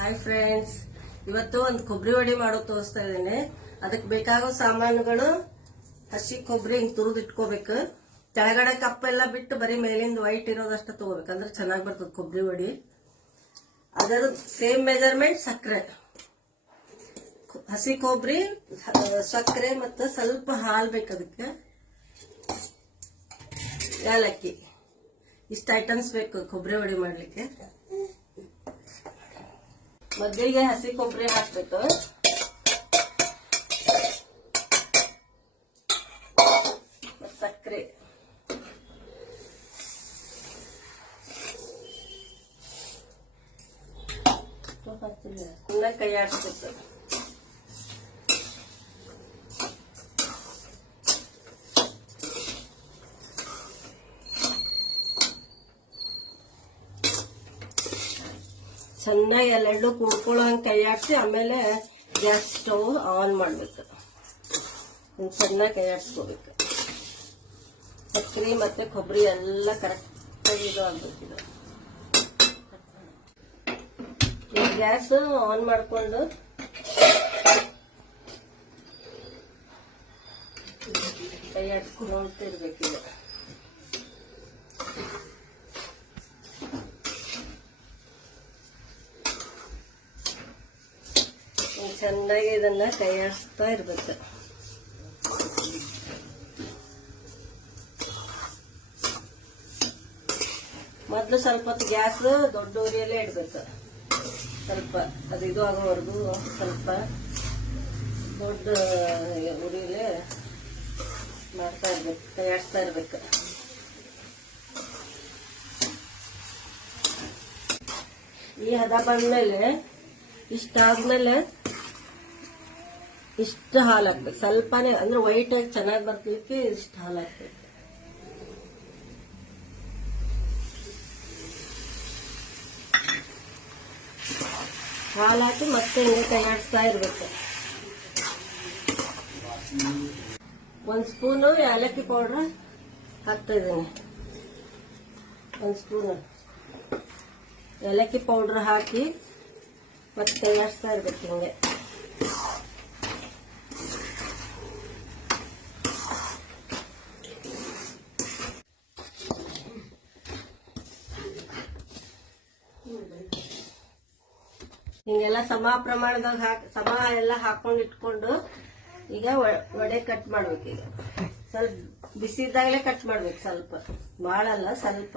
Hi friends, ಇವತ್ತು ಒಂದು ಕೊಬ್ಬರಿ ವಡೆ ಮಾಡೋದು ತೋರಿಸ್ತಾ ಇದ್ದೇನೆ. ಅದಕ್ಕೆ ಬೇಕಾಗೋ ಸಾಮಾನುಗಳು: ಹಸಿ ಕೊಬ್ಬರಿ ಹಿಂಗ್ ತುರಿದು ಇಟ್ಕೋಬೇಕು. ಕೆಳಗಡೆ ಕಪ್ಪೆಲ್ಲ ಬಿಟ್ಟು ಬರೀ ಮೇಲಿಂದ ವೈಟ್ ಇರೋದಷ್ಟು ತಗೋಬೇಕು, ಅಂದ್ರೆ ಚೆನ್ನಾಗಿ ಬರ್ತದೆ ಕೊಬ್ಬರಿ ವಡೆ. ಅದರ ಸೇಮ್ ಮೆಜರ್ಮೆಂಟ್ ಸಕ್ಕರೆ, ಹಸಿ ಕೊಬ್ಬರಿ, ಸಕ್ಕರೆ ಮತ್ತು ಸ್ವಲ್ಪ ಹಾಲು ಬೇಕು. ಅದಕ್ಕೆ ಏಲಕ್ಕಿ, ಇಷ್ಟು ಐಟಮ್ಸ್ ಬೇಕು ಕೊಬ್ಬರಿ ವಡೆ ಮಾಡ್ಲಿಕ್ಕೆ. ಮೊದಲಿಗೆ ಹಸಿ ಕೊಬ್ಬರಿ ಹಾಕ್ಬೇಕು. ಸಕ್ಕರೆ, ಕೈ ಆಡಿಸ್ಬೇಕು. ಚೆನ್ನಾಗಿ ಎಲ್ಲೆರಡು ಕುಡ್ಕೊಳ್ಳೋ ಹಂಗೆ ಕೈ ಆಡಿಸಿ ಆಮೇಲೆ ಗ್ಯಾಸ್ ಸ್ಟವ್ ಆನ್ ಮಾಡ್ಬೇಕು. ಚೆನ್ನಾಗಿ ಕೈ ಆಡಿಸ್ಕೋಬೇಕು. ಸಕ್ಕರೆ ಮತ್ತೆ ಕೊಬ್ಬರಿ ಎಲ್ಲ ಕರೆಕ್ಟಾಗಿ ಇದು ಆಗ್ಬೇಕಿದೆ. ಈ ಗ್ಯಾಸ್ ಆನ್ ಮಾಡ್ಕೊಂಡು ಕೈ ಆಡಿಸ್ಕೊಂಡು ಇರ್ಬೇಕಿದೆ. ಚೆನ್ನಾಗಿ ಇದನ್ನ ಕೈ ಆಡಿಸ್ತಾ ಇರ್ಬೇಕು. ಮೊದ್ಲು ಸ್ವಲ್ಪ ಹೊತ್ತು ಗ್ಯಾಸ್ ದೊಡ್ಡ ಉರಿಯಲ್ಲೇ ಇಡ್ಬೇಕು. ಸ್ವಲ್ಪ ಅದು ಇದು ಆಗೋವರೆಗೂ ಸ್ವಲ್ಪ ದೊಡ್ಡ ಉರಿಯಲ್ಲೇ ಮಾಡ್ತಾ ಇರ್ಬೇಕು, ಕೈ ಆಡಿಸ್ತಾ ಇರ್ಬೇಕು. ಈ ಹದ ಬಂದ್ಮೇಲೆ ಇಷ್ಟಾದ್ಮೇಲೆ ಇಷ್ಟು ಹಾಲು ಹಾಕ್ಬೇಕು. ಸ್ವಲ್ಪನೇ, ಅಂದ್ರೆ ವೈಟ್ ಆಗಿ ಚೆನ್ನಾಗಿ ಬರ್ಲಿಕ್ಕೆ ಇಷ್ಟು ಹಾಲು ಹಾಕ್ಬೇಕು. ಹಾಲು ಹಾಕಿ ಮತ್ತೆ ಹಿಂಗೆ ಕೈ ಆಡಿಸ್ತಾ ಇರ್ಬೇಕು. 1 ಸ್ಪೂನು ಏಲಕ್ಕಿ ಪೌಡ್ರ್ ಹಾಕ್ತಾ ಇದ್ದೀನಿ. 1 ಸ್ಪೂನು ಏಲಕ್ಕಿ ಪೌಡ್ರ್ ಹಾಕಿ ಮತ್ತೆ ಕೈ ಆಡಿಸ್ತಾ ಇರ್ಬೇಕು ಹಿಂಗೆ. ಹಿಂಗೆಲ್ಲ ಸಮ ಪ್ರಮಾಣದಾಗ ಸಮ ಎಲ್ಲ ಹಾಕೊಂಡು ಇಟ್ಕೊಂಡು ಈಗ ವಡೆ ಕಟ್ ಮಾಡ್ಬೇಕು. ಈಗ ಸ್ವಲ್ಪ ಬಿಸಿ ಇದ್ದಾಗಲೇ ಕಟ್ ಮಾಡ್ಬೇಕು, ಸ್ವಲ್ಪ ಭಾಳ ಅಲ್ಲ, ಸ್ವಲ್ಪ.